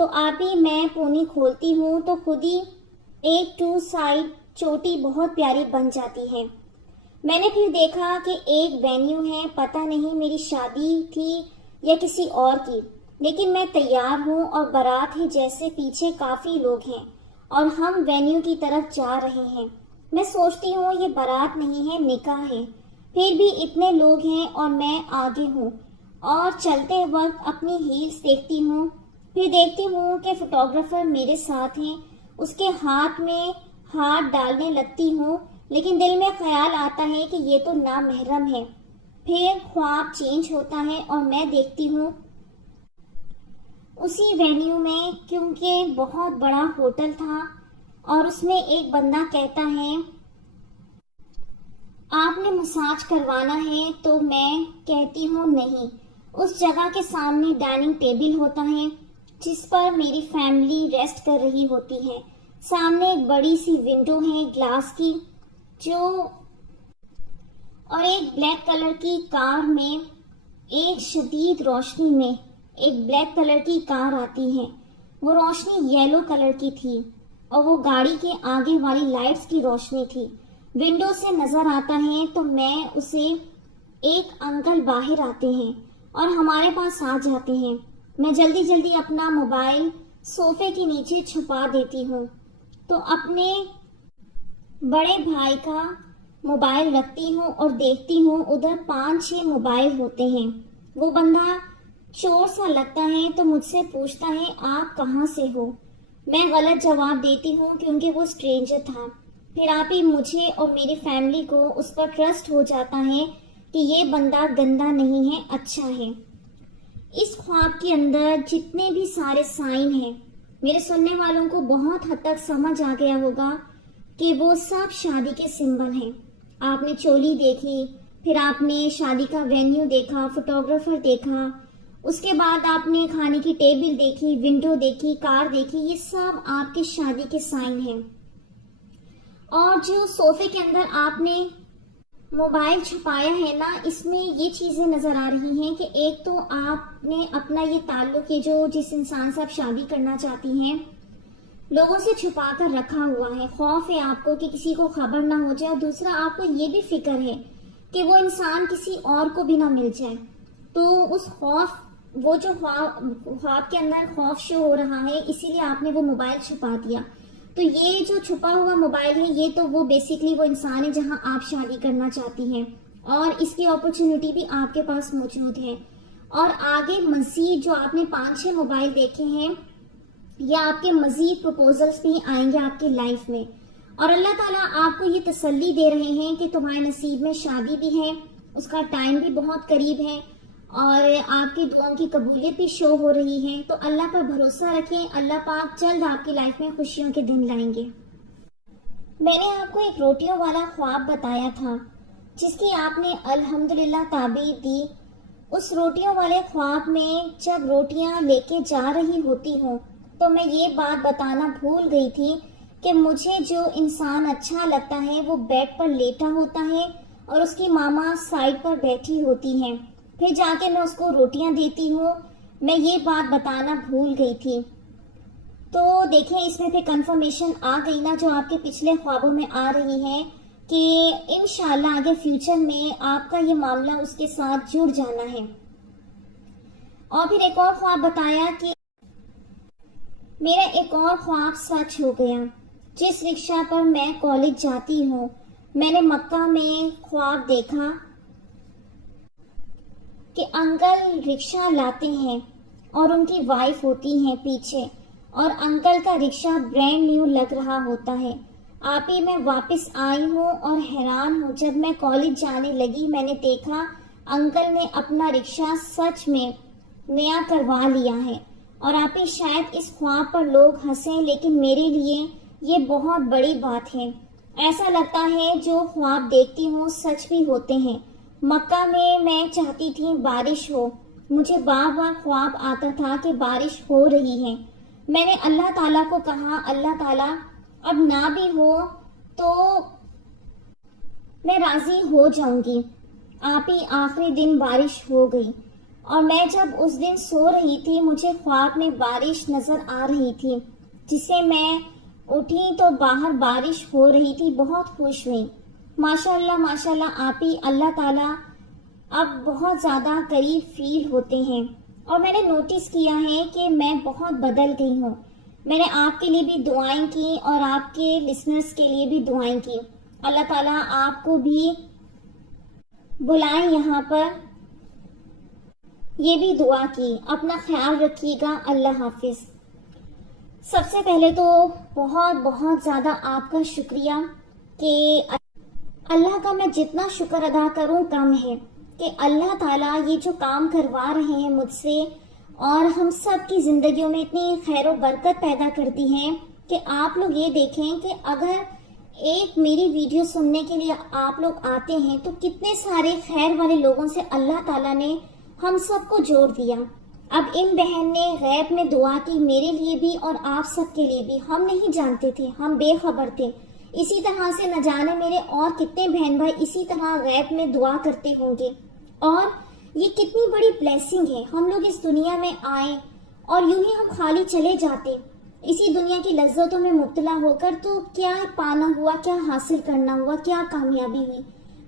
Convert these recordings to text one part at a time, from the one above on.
تو آپ ہی میں پونی کھولتی ہوں تو خود ہی ایک 2 سائڈ چوٹی بہت پیاری بن جاتی ہے۔ میں نے پھر دیکھا کہ ایک وینیو ہے، پتہ نہیں میری شادی تھی یا کسی اور کی، لیکن میں تیار ہوں اور بارات ہے جیسے پیچھے کافی لوگ ہیں اور ہم وینیو کی طرف جا رہے ہیں۔ میں سوچتی ہوں یہ بارات نہیں ہے، نکاح ہے، پھر بھی اتنے لوگ ہیں اور میں آگے ہوں، اور چلتے وقت اپنی ہیلز دیکھتی ہوں، پھر دیکھتی ہوں کہ فوٹوگرافر میرے ساتھ ہیں، اس کے ہاتھ میں ہاتھ ڈالنے لگتی ہوں، لیکن دل میں خیال آتا ہے کہ یہ تو نامحرم ہے۔ پھر خواب چینج ہوتا ہے اور میں دیکھتی ہوں اسی وینیو میں، کیونکہ بہت بڑا ہوٹل تھا، اور اس میں ایک بندہ کہتا ہے آپ نے مساج کروانا ہے، تو میں کہتی ہوں نہیں۔ اس جگہ کے سامنے ڈائننگ ٹیبل ہوتا ہے جس پر میری فیملی ریسٹ کر رہی ہوتی ہے، سامنے ایک بڑی سی ونڈو ہے گلاس کی، اور ایک بلیک کلر کی کار میں ایک شدید روشنی میں ایک بلیک کلر کی کار آتی ہے۔ وہ روشنی یلو کلر کی تھی اور وہ گاڑی کے آگے والی لائٹس کی روشنی تھی۔ ونڈو سے نظر آتا ہے تو میں اسے ایک انکل باہر آتے ہیں اور ہمارے پاس آ جاتے ہیں۔ میں جلدی جلدی اپنا موبائل صوفے کے نیچے چھپا دیتی ہوں تو اپنے بڑے بھائی کا موبائل رکھتی ہوں اور دیکھتی ہوں ادھر 5-6 موبائل ہوتے ہیں۔ وہ بندہ چور سا لگتا ہے تو مجھ سے پوچھتا ہے آپ کہاں سے ہو؟ میں غلط جواب دیتی ہوں کیونکہ وہ اسٹرینجر تھا۔ پھر آپ ہی مجھے اور میری فیملی کو اس پر ٹرسٹ ہو جاتا ہے کہ یہ بندہ گندا نہیں ہے، اچھا ہے۔ اس خواب کے اندر جتنے بھی سارے سائن ہیں، میرے سننے والوں کو بہت حد تک سمجھ آ گیا ہوگا کہ وہ سب شادی کے سمبل ہیں۔ آپ نے چولی دیکھی، پھر آپ نے شادی کا وینیو دیکھا، فوٹوگرافر دیکھا، اس کے بعد آپ نے کھانے کی ٹیبل دیکھی، ونڈو دیکھی، کار دیکھی، یہ سب آپ کے شادی کے سائن ہیں۔ اور جو صوفے کے اندر آپ نے موبائل چھپایا ہے نا، اس میں یہ چیزیں نظر آ رہی ہیں کہ ایک تو آپ نے اپنا یہ تعلق ہے جو جس انسان سے آپ شادی کرنا چاہتی ہیں لوگوں سے چھپا کر رکھا ہوا ہے، خوف ہے آپ کو کہ کسی کو خبر نہ ہو جائے، اور دوسرا آپ کو یہ بھی فکر ہے کہ وہ انسان کسی اور کو بھی نہ مل جائے، تو اس خوف، وہ جو خواب کے اندر خوف شو ہو رہا ہے، اسی لیے آپ نے وہ موبائل چھپا دیا۔ تو یہ جو چھپا ہوا موبائل ہے، یہ تو وہ بیسیکلی وہ انسان ہے جہاں آپ شادی کرنا چاہتی ہیں، اور اس کی اپرچونٹی بھی آپ کے پاس موجود ہے۔ اور آگے مزید جو آپ نے 5-6 موبائل دیکھے ہیں، یا آپ کے مزید پروپوزلز بھی آئیں گے آپ کی لائف میں، اور اللہ تعالیٰ آپ کو یہ تسلی دے رہے ہیں کہ تمہارے نصیب میں شادی بھی ہے، اس کا ٹائم بھی بہت قریب ہے، اور آپ کی دعاؤں کی قبولیت بھی شو ہو رہی ہے۔ تو اللہ پر بھروسہ رکھیں، اللہ پاک جلد آپ کی لائف میں خوشیوں کے دن لائیں گے۔ میں نے آپ کو ایک روٹیوں والا خواب بتایا تھا جس کی آپ نے الحمدللہ تعبیر دی۔ اس روٹیوں والے خواب میں جب روٹیاں لے کے جا رہی ہوتی ہوں تو میں یہ بات بتانا بھول گئی تھی کہ مجھے جو انسان اچھا لگتا ہے وہ بیڈ پر لیٹا ہوتا ہے اور اس کی ماما سائڈ پر بیٹھی ہوتی ہیں، پھر جا کے میں اس کو روٹیاں دیتی ہوں۔ میں یہ بات بتانا بھول گئی تھی۔ تو دیکھیں اس میں پھر کنفرمیشن آ گئی نا جو آپ کے پچھلے خوابوں میں آ رہی ہے کہ انشاءاللہ آگے فیوچر میں آپ کا یہ معاملہ اس کے ساتھ جڑ جانا ہے۔ اور پھر ایک اور خواب بتایا کہ میرا ایک اور خواب سچ ہو گیا۔ جس رکشہ پر میں کالج جاتی ہوں، میں نے مکہ میں خواب دیکھا کہ انکل رکشہ لاتے ہیں اور ان کی وائف ہوتی ہیں پیچھے، اور انکل کا رکشہ برینڈ نیو لگ رہا ہوتا ہے۔ آپ ہی میں واپس آئی ہوں اور حیران ہوں، جب میں کالج جانے لگی میں نے دیکھا انکل نے اپنا رکشہ سچ میں نیا کروا لیا ہے۔ اور آپ ہی شاید اس خواب پر لوگ ہنسیں، لیکن میرے لیے یہ بہت بڑی بات ہے۔ ایسا لگتا ہے جو خواب دیکھتی ہوں سچ بھی ہوتے ہیں۔ مکہ میں چاہتی تھی بارش ہو، مجھے بار بار خواب آتا تھا کہ بارش ہو رہی ہے۔ میں نے اللہ تعالیٰ کو کہا اللہ تعالیٰ اب نہ بھی ہو تو میں راضی ہو جاؤں گی۔ آپ ہی آخری دن بارش ہو گئی۔ اور میں جب اس دن سو رہی تھی مجھے خواب میں بارش نظر آ رہی تھی، جسے میں اٹھی تو باہر بارش ہو رہی تھی، بہت خوش ہوئی۔ ماشاءاللہ آپ ہی اللہ تعالیٰ اب بہت زیادہ قریب فیل ہوتے ہیں، اور میں نے نوٹس کیا ہے کہ میں بہت بدل گئی ہوں۔ میں نے آپ کے لیے بھی دعائیں کی اور آپ کے لسنرز کے لیے بھی دعائیں کی۔ اللہ تعالیٰ آپ کو بھی بلائیں یہاں پر، یہ بھی دعا کی۔ اپنا خیال رکھیے گا، اللہ حافظ۔ سب سے پہلے تو بہت بہت زیادہ آپ کا شکریہ کہ اللہ کا میں جتنا شکر ادا کروں کم ہے کہ اللہ تعالیٰ یہ جو کام کروا رہے ہیں مجھ سے اور ہم سب کی زندگیوں میں اتنی خیر و برکت پیدا کرتی ہیں کہ آپ لوگ یہ دیکھیں کہ اگر ایک میری ویڈیو سننے کے لیے آپ لوگ آتے ہیں تو کتنے سارے خیر والے لوگوں سے اللہ تعالیٰ نے ہم سب کو جوڑ دیا۔ اب ان بہن نے غیب میں دعا کی میرے لیے بھی اور آپ سب کے لیے بھی۔ ہم نہیں جانتے تھے، ہم بے خبر تھے۔ اسی طرح سے نہ جانے میرے اور کتنے بہن بھائی اسی طرح غیب میں دعا کرتے ہوں گے، اور یہ کتنی بڑی بلیسنگ ہے۔ ہم لوگ اس دنیا میں آئے اور یوں ہی ہم خالی چلے جاتے اسی دنیا کی لذتوں میں مبتلا ہو کر، تو کیا پانا ہوا، کیا حاصل کرنا ہوا، کیا کامیابی ہوئی؟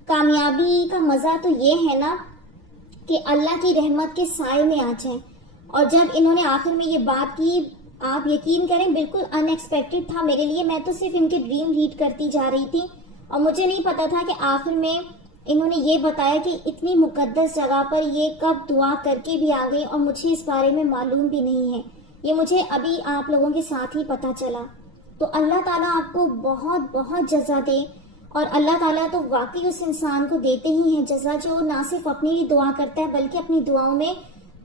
کامیابی کا مزہ تو یہ ہے نا کہ اللہ کی رحمت کے سائے میں آ جائیں۔ اور جب انہوں نے آخر میں یہ بات کی، آپ یقین کریں بالکل ان ایکسپیکٹڈ تھا میرے لیے۔ میں تو صرف ان کے ڈریم ریڈ کرتی جا رہی تھی اور مجھے نہیں پتا تھا کہ آخر میں انہوں نے یہ بتایا کہ اتنی مقدس جگہ پر یہ کب دعا کر کے بھی آ گئی، اور مجھے اس بارے میں معلوم بھی نہیں ہے۔ یہ مجھے ابھی آپ لوگوں کے ساتھ ہی پتا چلا۔ تو اللہ تعالیٰ آپ کو بہت بہت جزا دے، اور اللہ تعالیٰ تو واقعی اس انسان کو دیتے ہی ہیں جزا جو نہ صرف اپنی لیے دعا کرتا ہے بلکہ اپنی دعاؤں میں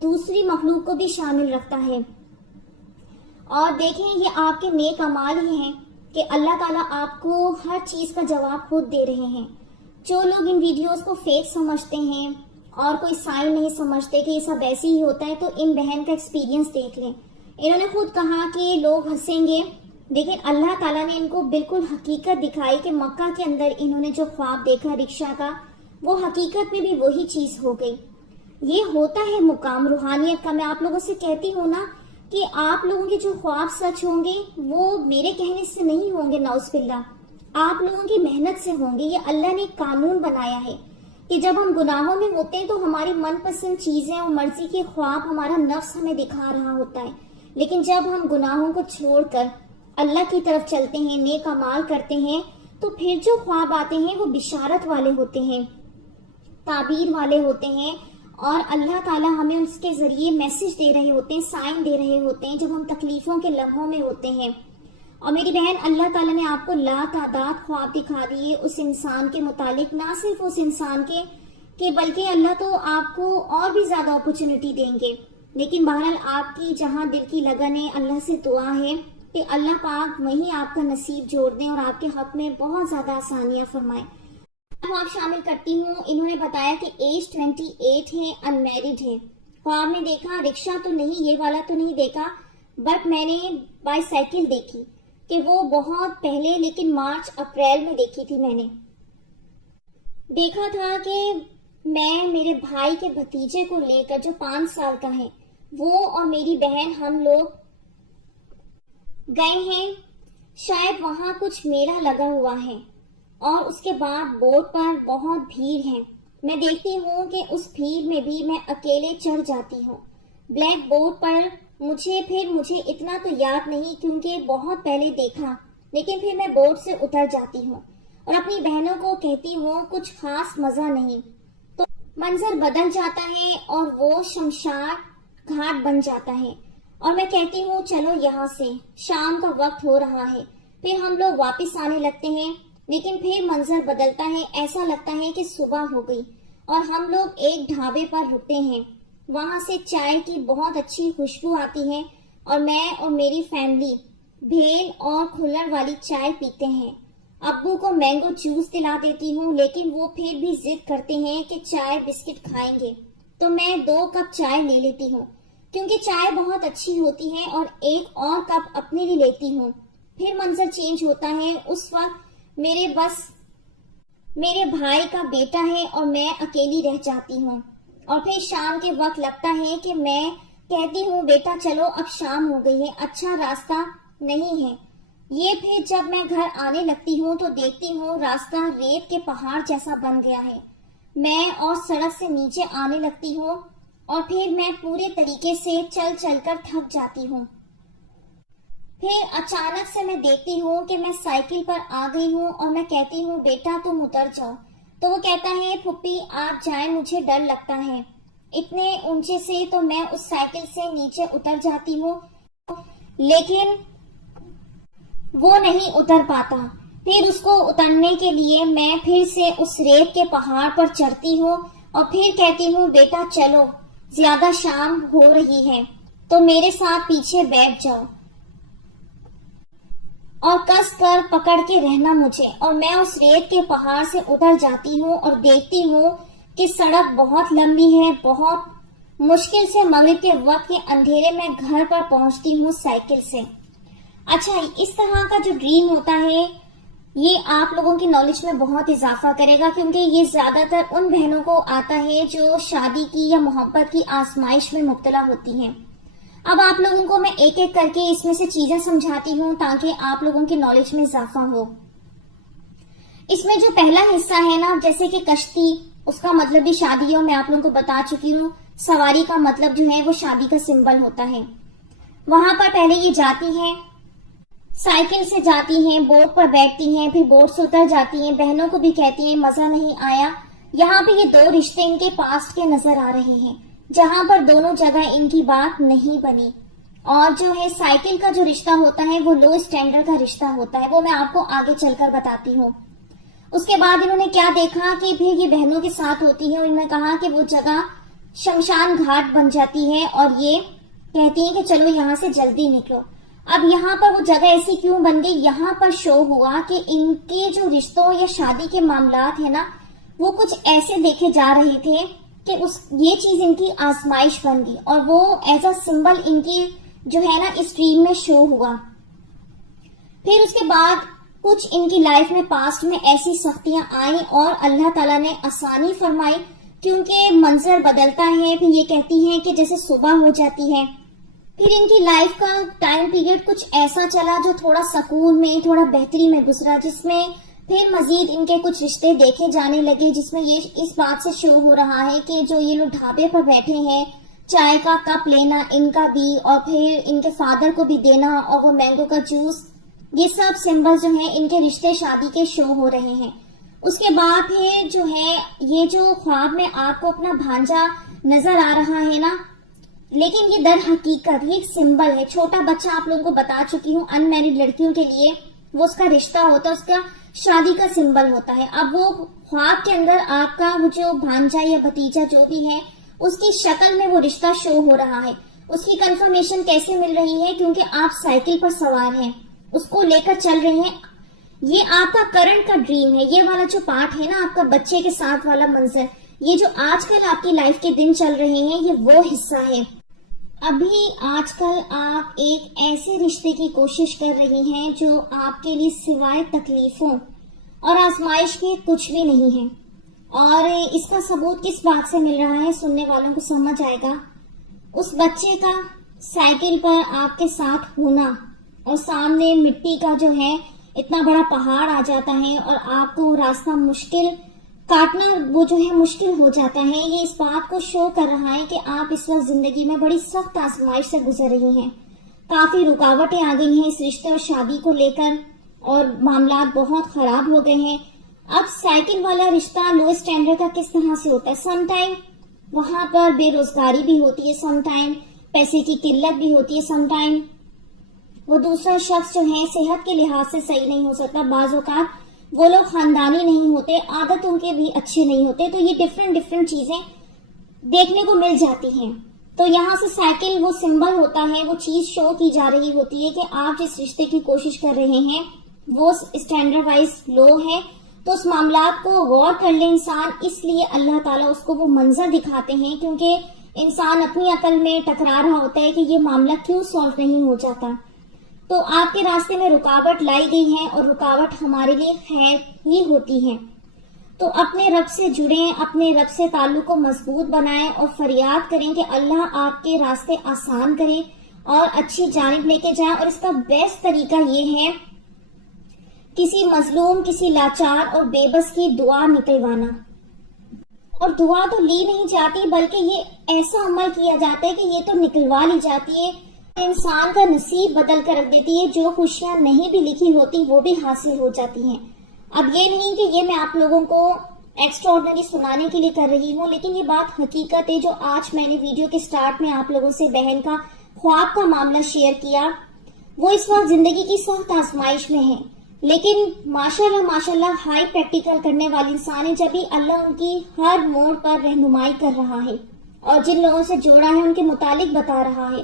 دوسری مخلوق کو بھی شامل رکھتا ہے۔ اور دیکھیں یہ آپ کے نیک اعمال ہی ہیں کہ اللہ تعالیٰ آپ کو ہر چیز کا جواب خود دے رہے ہیں۔ جو لوگ ان ویڈیوز کو فیک سمجھتے ہیں اور کوئی سائن نہیں سمجھتے کہ یہ سب ایسے ہی ہوتا ہے، تو ان بہن کا ایکسپیرینس دیکھ لیں۔ انہوں نے خود کہا کہ لوگ ہنسیں گے، لیکن اللہ تعالیٰ نے ان کو بالکل حقیقت دکھائی کہ مکہ کے اندر انہوں نے جو خواب دیکھا رکشا کا، وہ حقیقت میں بھی وہی چیز ہو گئی۔ یہ ہوتا ہے مقام روحانیت کا۔ میں آپ لوگوں سے کہتی ہوں نا کہ آپ لوگوں کے جو خواب سچ ہوں گے وہ میرے کہنے سے نہیں ہوں گے، نعوذ باللہ، آپ لوگوں کی محنت سے ہوں گے۔ یہ اللہ نے ایک قانون بنایا ہے کہ جب ہم گناہوں میں ہوتے ہیں تو ہماری من پسند چیزیں اور مرضی کے خواب ہمارا نفس ہمیں دکھا رہا ہوتا ہے، لیکن جب ہم گناہوں کو چھوڑ کر اللہ کی طرف چلتے ہیں، نیک اعمال کرتے ہیں، تو پھر جو خواب آتے ہیں وہ بشارت والے ہوتے ہیں، تعبیر والے ہوتے ہیں، اور اللہ تعالیٰ ہمیں اس کے ذریعے میسج دے رہے ہوتے ہیں، سائن دے رہے ہوتے ہیں جب ہم تکلیفوں کے لمحوں میں ہوتے ہیں۔ اور میری بہن، اللہ تعالیٰ نے آپ کو لا تعداد خواب دکھا دیے اس انسان کے متعلق، نہ صرف اس انسان کے کہ بلکہ اللہ تو آپ کو اور بھی زیادہ اپرچونٹی دیں گے۔ لیکن بہرحال آپ کی جہاں دل کی لگن ہے، اللہ سے دعا ہے کہ اللہ پاک وہیں آپ کا نصیب جوڑ دیں اور آپ کے حق میں بہت زیادہ آسانیاں فرمائیں۔ خواب شامل کرتی ہوں۔ انہوں نے بتایا کہ ایج 28 ہے، ان میرڈ ہے۔ خواب میں دیکھا رکشا تو نہیں، یہ والا تو نہیں دیکھا، بٹ میں نے بائی سائیکل دیکھی کہ وہ بہت پہلے، لیکن مارچ اپریل میں دیکھی تھی۔ میں نے دیکھا تھا کہ میں میرے بھائی کے بھتیجے کو لے کر جو 5 سال کا ہے، وہ اور میری بہن، ہم لوگ گئے ہیں، شاید وہاں کچھ میلہ لگا ہوا ہے، اور اس کے بعد بوٹ پر بہت بھیڑ ہے۔ میں دیکھتی ہوں کہ اس بھیڑ میں بھی میں اکیلے چڑھ جاتی ہوں بلیک بوٹ پر۔ مجھے اتنا تو یاد نہیں کیونکہ بہت پہلے دیکھا، لیکن پھر میں بوٹ سے اتر جاتی ہوں اور اپنی بہنوں کو کہتی ہوں کچھ خاص مزہ نہیں، تو منظر بدل جاتا ہے اور وہ شمشاد گھاٹ بن جاتا ہے، اور میں کہتی ہوں چلو یہاں سے، شام کا وقت ہو رہا ہے۔ پھر ہم لوگ واپس آنے لگتے ہیں، لیکن پھر منظر بدلتا ہے، ایسا لگتا ہے کہ صبح ہو گئی، اور ہم لوگ ایک ڈھابے پر رکتے ہیں۔ وہاں سے چائے کی بہت اچھی خوشبو آتی ہے، اور میں اور میری فیملی بھیل اور کھلڑ والی چائے پیتے ہیں۔ ابو کو مینگو جوس دلا دیتی ہوں، لیکن وہ پھر بھی ضد کرتے ہیں کہ چائے بسکٹ کھائیں گے، تو میں 2 کپ چائے لے لیتی ہوں کیونکہ چائے بہت اچھی ہوتی ہے، اور ایک اور کپ اپنے لیے لیتی ہوں۔ پھر منظر چینج ہوتا ہے۔ اس وقت میرے بھائی کا بیٹا ہے اور میں اکیلی رہ جاتی ہوں، اور پھر شام کے وقت لگتا ہے کہ میں کہتی ہوں بیٹا چلو اب شام ہو گئی ہے، اچھا راستہ نہیں ہے یہ۔ پھر جب میں گھر آنے لگتی ہوں تو دیکھتی ہوں راستہ ریت کے پہاڑ جیسا بن گیا ہے۔ میں اور سڑک سے نیچے آنے لگتی ہوں اور پھر میں پورے طریقے سے چل چل کر تھک جاتی ہوں۔ پھر اچانک سے میں دیکھتی ہوں کہ میں سائیکل پر آ گئی ہوں اور میں کہتی ہوں بیٹا تم اتر جاؤ، تو وہ کہتا ہے پھپھی آپ جائیں مجھے ڈر لگتا ہے اتنے اونچے سے۔ تو میں اس سائیکل سے نیچے اتر جاتی ہوں لیکن وہ نہیں اتر پاتا۔ پھر اس کو اترنے کے لیے میں پھر سے اس ریت کے پہاڑ پر چڑھتی ہوں اور پھر کہتی ہوں بیٹا چلو زیادہ شام ہو رہی ہے تو میرے ساتھ پیچھے بیٹھ جاؤ اور کس کر پکڑ کے رہنا مجھے۔ اور میں اس ریت کے پہاڑ سے اتر جاتی ہوں اور دیکھتی ہوں کہ سڑک بہت لمبی ہے، بہت مشکل سے مغرب کے وقت کے اندھیرے میں گھر پر پہنچتی ہوں سائیکل سے۔ اچھا، اس طرح کا جو ڈریم ہوتا ہے یہ آپ لوگوں کی نالج میں بہت اضافہ کرے گا، کیونکہ یہ زیادہ تر ان بہنوں کو آتا ہے جو شادی کی یا محبت کی آزمائش میں مبتلا ہوتی ہیں۔ اب آپ لوگوں کو میں ایک ایک کر کے اس میں سے چیزیں سمجھاتی ہوں تاکہ آپ لوگوں کی نالج میں اضافہ ہو۔ اس میں جو پہلا حصہ ہے نا، جیسے کہ کشتی، اس کا مطلب بھی شادی ہے، میں آپ لوگوں کو بتا چکی ہوں۔ سواری کا مطلب جو ہے وہ شادی کا سمبل ہوتا ہے۔ وہاں پر پہلے یہ جاتی ہیں، سائیکل سے جاتی ہیں، بوٹ پر بیٹھتی ہیں، پھر بوٹ سے اتر جاتی ہیں، بہنوں کو بھی کہتی ہیں مزہ نہیں آیا۔ یہاں پہ یہ دو رشتے ان کے پاسٹ کے نظر آ رہے ہیں جہاں پر دونوں جگہ ان کی بات نہیں بنی۔ اور جو ہے سائیکل کا جو رشتہ ہوتا ہے وہ لو اسٹینڈرڈ کا رشتہ ہوتا ہے، وہ میں آپ کو آگے چل کر بتاتی ہوں۔ اس کے بعد انہوں نے کیا دیکھا کہ پھر یہ بہنوں کے ساتھ ہوتی ہے، انہوں نے کہا کہ وہ جگہ شمشان گھاٹ بن جاتی ہے اور یہ کہتی ہیں کہ چلو یہاں سے جلدی نکلو۔ اب یہاں پر وہ جگہ ایسی کیوں بن گئی؟ یہاں پر شو ہوا کہ ان کے جو رشتوں یا شادی کے معاملات ہیں نا، وہ کچھ ایسے دیکھے جا رہے تھے کہ یہ چیز ان کی آزمائش بن گئی اور وہ ایز اے سمبل ان کی جو ہے نا اس ڈریم میں شو ہوا۔ پھر اس کے بعد کچھ ان کی لائف میں پاسٹ میں ایسی سختیاں آئیں اور اللہ تعالیٰ نے آسانی فرمائی، کیونکہ منظر بدلتا ہے۔ پھر یہ کہتی ہیں کہ جیسے صبح ہو جاتی ہے۔ پھر ان کی لائف کا ٹائم پیریڈ کچھ ایسا چلا جو تھوڑا سکون میں، تھوڑا بہتری میں گزرا، جس میں پھر مزید ان کے کچھ رشتے دیکھے جانے لگے، جس میں یہ اس بات سے شو ہو رہا ہے کہ جو یہ لوگ ڈھابے پر بیٹھے ہیں، چائے کا کپ لینا ان کا بھی، اور پھر ان کے فادر کو بھی دینا، اور وہ مینگو کا جوس، یہ سب سمبل جو ہیں ان کے رشتے شادی کے شو ہو رہے ہیں۔ اس کے بعد پھر جو ہے یہ جو خواب میں آپ کو اپنا بھانجا نظر آ رہا ہے نا، لیکن یہ در حقیقت یہ ایک سمبل ہے۔ چھوٹا بچہ آپ لوگوں کو بتا چکی ہوں، ان میرڈ لڑکیوں کے لیے وہ اس کا رشتہ ہوتا ہے، اس کا شادی کا سمبل ہوتا ہے۔ اب وہ خواب کے اندر آپ کا وہ جو بھانجا یا بھتیجا جو بھی ہے، اس کی شکل میں وہ رشتہ شو ہو رہا ہے۔ اس کی کنفرمیشن کیسے مل رہی ہے؟ کیونکہ آپ سائیکل پر سوار ہیں، اس کو لے کر چل رہے ہیں۔ یہ آپ کا کرنٹ کا ڈریم ہے، یہ والا جو پارٹ ہے نا آپ کا بچے کے ساتھ والا منظر، یہ جو آج کل آپ کی لائف کے دن چل رہے ہیں، یہ وہ حصہ ہے۔ ابھی آج کل آپ ایک ایسے رشتے کی کوشش کر رہی ہیں جو آپ کے لیے سوائے تکلیفوں اور آزمائش کے کچھ بھی نہیں ہے، اور اس کا ثبوت کس بات سے مل رہا ہے سننے والوں کو سمجھ آئے گا۔ اس بچے کا سائیکل پر آپ کے ساتھ ہونا اور سامنے مٹی کا جو ہے اتنا بڑا پہاڑ آ جاتا ہے اور آپ کو راستہ مشکل کاٹنا وہ جو ہے مشکل ہو جاتا ہے، یہ اس بات کو شو کر رہا ہے کہ آپ اس وقت زندگی میں بڑی سخت آزمائش سے گزر رہی ہیں۔ کافی رکاوٹیں آ گئی ہیں اس رشتے اور شادی کو لے کر، اور معاملات بہت خراب ہو گئے ہیں۔ اب سائیکل والا رشتہ لو اسٹینڈرڈ کا کس طرح سے ہوتا ہے؟ سم ٹائم وہاں پر بے روزگاری بھی ہوتی ہے، سم ٹائم پیسے کی قلت بھی ہوتی ہے، سم ٹائم وہ دوسرا شخص جو ہے صحت کے لحاظ سے صحیح نہیں ہو سکتا، بعض اوقات وہ لوگ خاندانی نہیں ہوتے، عادتوں کے بھی اچھے نہیں ہوتے، تو یہ ڈفرینٹ چیزیں دیکھنے کو مل جاتی ہیں۔ تو یہاں سے سائیکل وہ سمبل ہوتا ہے، وہ چیز شو کی جا رہی ہوتی ہے کہ آپ جس رشتے کی کوشش کر رہے ہیں وہ اسٹینڈرڈ وائز لو ہے۔ تو اس معاملات کو غور کر لے انسان، اس لیے اللہ تعالیٰ اس کو وہ منظر دکھاتے ہیں، کیونکہ انسان اپنی عقل میں ٹکرا رہا ہوتا ہے کہ یہ معاملہ کیوں سالو نہیں ہو جاتا۔ تو آپ کے راستے میں رکاوٹ لائی گئی ہے اور رکاوٹ ہمارے لیے خیر ہی ہوتی ہے۔ تو اپنے رب سے جڑیں، اپنے رب سے تعلق کو مضبوط بنائیں اور فریاد کریں کہ اللہ آپ کے راستے آسان کرے اور اچھی جانب لے کے جائے۔ اور اس کا بیسٹ طریقہ یہ ہے کسی مظلوم، کسی لاچار اور بے بس کی دعا نکلوانا۔ اور دعا تو لی نہیں جاتی بلکہ یہ ایسا عمل کیا جاتا ہے کہ یہ تو نکلوا لی جاتی ہے، انسان کا نصیب بدل کر رکھ دیتی ہے، جو خوشیاں نہیں بھی لکھی ہوتی وہ بھی حاصل ہو جاتی ہیں۔ اب یہ نہیں کہ یہ میں آپ لوگوں کو ایکسٹرا آرڈنری سنانے کے لیے کر رہی ہوں، لیکن یہ بات حقیقت ہے جو آج میں نے ویڈیو کے سٹارٹ میں آپ لوگوں سے بہن کا خواب کا معاملہ شیئر کیا۔ وہ اس وقت زندگی کی سخت آزمائش میں ہے، لیکن ماشاءاللہ ہائی پریکٹیکل کرنے والی انسان ہے، جب بھی اللہ ان کی ہر موڑ پر رہنمائی کر رہا ہے اور جن لوگوں سے جوڑا ہے ان کے متعلق بتا رہا ہے۔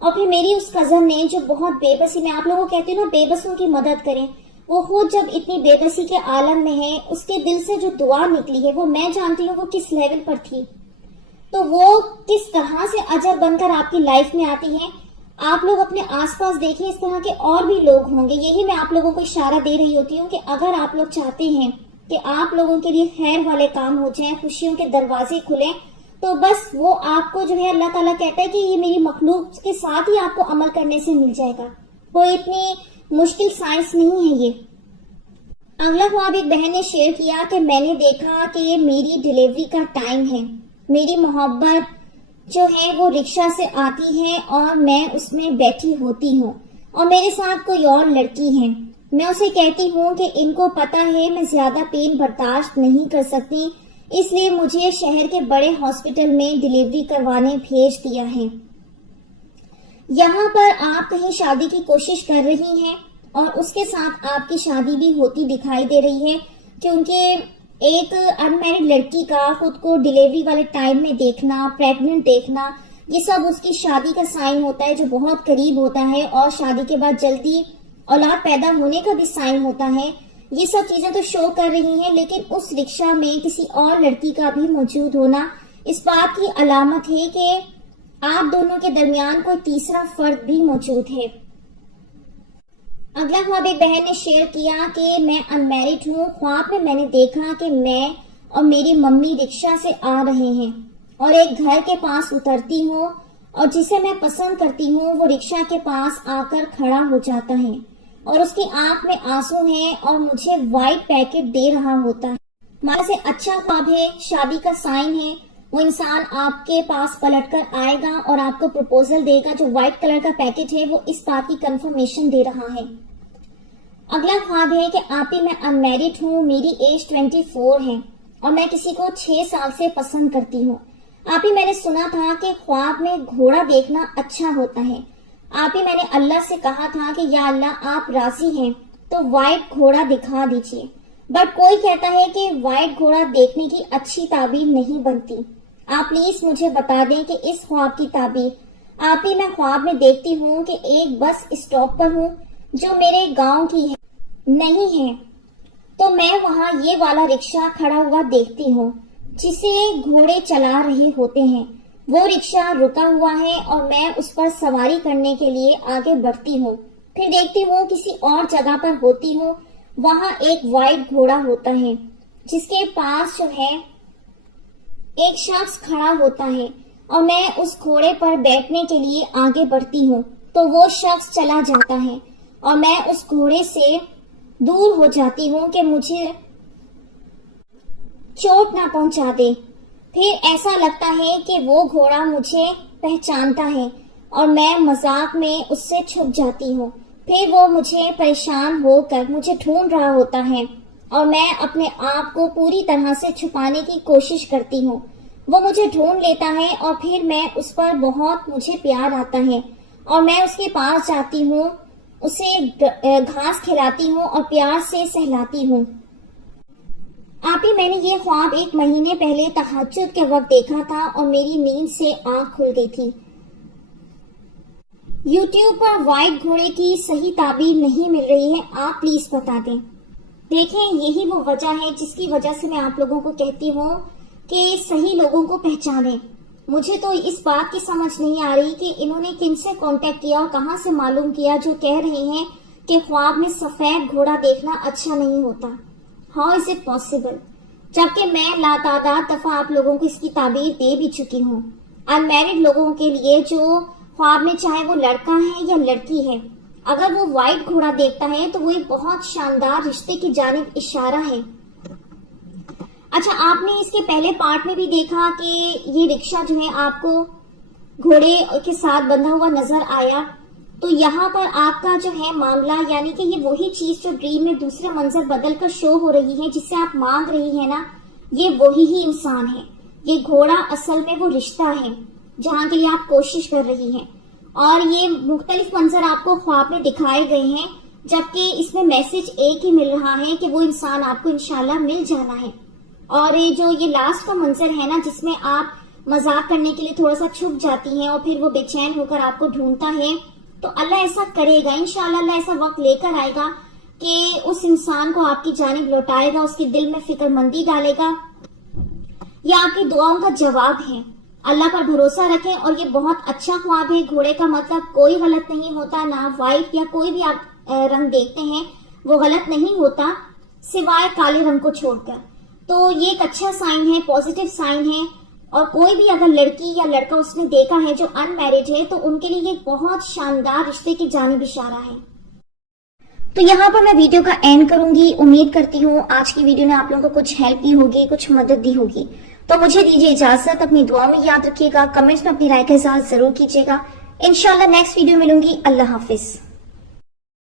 اور پھر میری اس کزن نے جو بہت بے بسی، میں آپ لوگوں کو کہتی ہوں نا بے بسوں کی مدد کریں، وہ خود جب اتنی بے بسی کے عالم میں ہے، اس کے دل سے جو دعا نکلی ہے وہ میں جانتی ہوں وہ کس لیول پر تھی، تو وہ کس طرح سے اجر بن کر آپ کی لائف میں آتی ہے۔ آپ لوگ اپنے آس پاس دیکھیں، اس طرح کے اور بھی لوگ ہوں گے۔ یہی میں آپ لوگوں کو اشارہ دے رہی ہوتی ہوں کہ اگر آپ لوگ چاہتے ہیں کہ آپ لوگوں کے لیے خیر والے کام ہو جائیں، خوشیوں کے دروازے کھلیں، تو بس وہ آپ کو جو ہے اللہ تعالیٰ کہتا ہے کہ یہ میری مخلوق کے ساتھ ہی آپ کو عمل کرنے سے مل جائے گا، کوئی اتنی مشکل سائنس نہیں ہے یہ۔ اگلا خواب ایک بہن نے شیئر کیا کہ میں نے دیکھا کہ میری ڈیلیوری کا ٹائم ہے، میری محبت جو ہے وہ رکشہ سے آتی ہے اور میں اس میں بیٹھی ہوتی ہوں اور میرے ساتھ کوئی اور لڑکی ہے۔ میں اسے کہتی ہوں کہ ان کو پتا ہے میں زیادہ پین برداشت نہیں کر سکتی، اس لیے مجھے شہر کے بڑے ہاسپٹل میں ڈیلیوری کروانے بھیج دیا ہے۔ یہاں پر آپ کہیں شادی کی کوشش کر رہی ہیں اور اس کے ساتھ آپ کی شادی بھی ہوتی دکھائی دے رہی ہے، کیونکہ ایک انمیرڈ لڑکی کا خود کو ڈیلیوری والے ٹائم میں دیکھنا، پریگننٹ دیکھنا، یہ سب اس کی شادی کا سائن ہوتا ہے جو بہت قریب ہوتا ہے، اور شادی کے بعد جلدی اولاد پیدا ہونے کا بھی سائن ہوتا ہے۔ یہ سب چیزیں تو شو کر رہی ہیں، لیکن اس رکشہ میں کسی اور لڑکی کا بھی موجود ہونا اس بات کی علامت ہے کہ آپ دونوں کے درمیان کوئی تیسرا فرد بھی موجود ہے۔ اگلا خواب ایک بہن نے شیئر کیا کہ میں انمیرڈ ہوں، خواب میں نے دیکھا کہ میں اور میری ممی رکشہ سے آ رہے ہیں اور ایک گھر کے پاس اترتی ہوں اور جسے میں پسند کرتی ہوں وہ رکشہ کے پاس آ کر کھڑا ہو جاتا ہے اور اس کی آنکھ میں آنسو ہیں اور مجھے وائٹ پیکٹ دے رہا ہوتا ہے۔ ماں سے اچھا خواب ہے، شادی کا سائن ہے، وہ انسان آپ کے پاس پلٹ کر آئے گا اور آپ کو پروپوزل دے گا۔ جو وائٹ کلر کا پیکٹ ہے وہ اس بات کی کنفرمیشن دے رہا ہے۔ اگلا خواب ہے کہ آپی میں انمیرڈ ہوں، میری ایج 24 ہے اور میں کسی کو 6 سال سے پسند کرتی ہوں۔ آپی میں نے سنا تھا کہ خواب میں گھوڑا دیکھنا اچھا ہوتا ہے۔ آپی میں نے اللہ سے کہا تھا کہ یا اللہ آپ راضی ہیں تو وائٹ گھوڑا دکھا دیجئے، بٹ کوئی کہتا ہے کہ وائٹ گھوڑا دیکھنے کی اچھی تعبیر نہیں بنتی۔ آپ پلیز مجھے بتا دیں کہ اس خواب کی تعبیر۔ آپی میں خواب میں دیکھتی ہوں کہ ایک بس اسٹاپ پر ہوں جو میرے گاؤں کی ہے نہیں ہے، تو میں وہاں یہ والا رکشہ کھڑا ہوا دیکھتی ہوں جسے گھوڑے چلا رہے ہوتے ہیں۔ وہ رکشہ رکا ہوا ہے اور میں اس پر سواری کرنے کے لیے آگے بڑھتی ہوں، پھر دیکھتی ہوں کسی اور جگہ پر ہوتی ہوں، وہاں ایک وائٹ گھوڑا ہوتا ہے جس کے پاس جو ہے ایک شخص کھڑا ہوتا ہے اور میں اس گھوڑے پر بیٹھنے کے لیے آگے بڑھتی ہوں تو وہ شخص چلا جاتا ہے اور میں اس گھوڑے سے دور ہو جاتی ہوں کہ مجھے چوٹ نہ پہنچا دے۔ پھر ایسا لگتا ہے کہ وہ گھوڑا مجھے پہچانتا ہے اور میں مذاق میں اس سے چھپ جاتی ہوں۔ پھر وہ مجھے پریشان ہو کر مجھے ڈھونڈ رہا ہوتا ہے اور میں اپنے آپ کو پوری طرح سے چھپانے کی کوشش کرتی ہوں۔ وہ مجھے ڈھونڈ لیتا ہے اور پھر میں اس پر بہت مجھے پیار آتا ہے اور میں اس کے پاس جاتی ہوں، اسے گھاس کھلاتی ہوں اور پیار سے سہلاتی ہوں۔ آپی میں نے یہ خواب 1 مہینے پہلے تہجد کے وقت دیکھا تھا اور میری نیند سے آنکھ کھل گئی تھی۔ یوٹیوب پر وائٹ گھوڑے کی صحیح تعبیر نہیں مل رہی ہے، آپ پلیز بتا دیں۔ دیکھیں یہی وہ وجہ ہے جس کی وجہ سے میں آپ لوگوں کو کہتی ہوں کہ صحیح لوگوں کو پہچانیں۔ مجھے تو اس بات کی سمجھ نہیں آ رہی کہ انہوں نے کن سے کانٹیکٹ کیا اور کہاں سے معلوم کیا جو کہہ رہے ہیں کہ خواب میں سفید گھوڑا دیکھنا اچھا نہیں ہوتا۔ How is it possible? جبکہ میں لاتعداد دفعہ آپ لوگوں کو اس کی تعبیر دے بھی چکی ہوں۔ ان میرڈ لوگوں کے لیے جو خواب میں چاہے وہ لڑکا ہے یا لڑکی ہے، اگر وہ وائٹ گھوڑا دیکھتا ہے تو وہ ایک بہت شاندار رشتے کی جانب اشارہ ہے۔ اچھا، آپ نے اس کے پہلے پارٹ میں بھی دیکھا کہ یہ رکشہ جو ہے آپ کو گھوڑے کے ساتھ بندھا ہوا نظر آیا، تو یہاں پر آپ کا جو ہے معاملہ، یعنی کہ یہ وہی چیز جو ڈریم میں دوسرے منظر بدل کر شو ہو رہی ہے، جس سے آپ مانگ رہی ہیں نا، یہ وہی ہی انسان ہے۔ یہ گھوڑا اصل میں وہ رشتہ ہے جہاں کے لیے آپ کوشش کر رہی ہیں، اور یہ مختلف منظر آپ کو خواب میں دکھائے گئے ہیں، جبکہ اس میں میسج ایک ہی مل رہا ہے کہ وہ انسان آپ کو انشاءاللہ مل جانا ہے۔ اور جو یہ لاسٹ کا منظر ہے نا، جس میں آپ مذاق کرنے کے لیے تھوڑا سا چھپ جاتی ہیں اور پھر وہ بے چین ہو کر آپ کو ڈھونڈتا ہے، تو اللہ ایسا کرے گا انشاءاللہ۔ اللہ ایسا وقت لے کر آئے گا کہ اس انسان کو آپ کی جانب لوٹائے گا، اس کے دل میں فکر مندی ڈالے گا۔ یہ آپ کی دعاؤں کا جواب ہے۔ اللہ پر بھروسہ رکھیں، اور یہ بہت اچھا خواب ہے۔ گھوڑے کا مطلب کوئی غلط نہیں ہوتا، نہ وائٹ یا کوئی بھی آپ رنگ دیکھتے ہیں وہ غلط نہیں ہوتا، سوائے کالے رنگ کو چھوڑ کر۔ تو یہ ایک اچھا سائن ہے، پوزیٹیو سائن ہے، اور کوئی بھی اگر لڑکی یا لڑکا اس نے دیکھا ہے جو ان میرڈ ہے، تو ان کے لیے یہ بہت شاندار رشتے کی جانب اشارہ ہے۔ تو یہاں پر میں ویڈیو کا اینڈ کروں گی۔ امید کرتی ہوں آج کی ویڈیو نے آپ لوگوں کو کچھ ہیلپ دی ہوگی، کچھ مدد دی ہوگی۔ تو مجھے دیجیے اجازت، اپنی دعا میں یاد رکھیے گا، کمنٹس میں اپنی رائے کا اظہار ضرور کیجیے گا۔ انشاءاللہ نیکسٹ ویڈیو ملوں گی۔ اللہ حافظ۔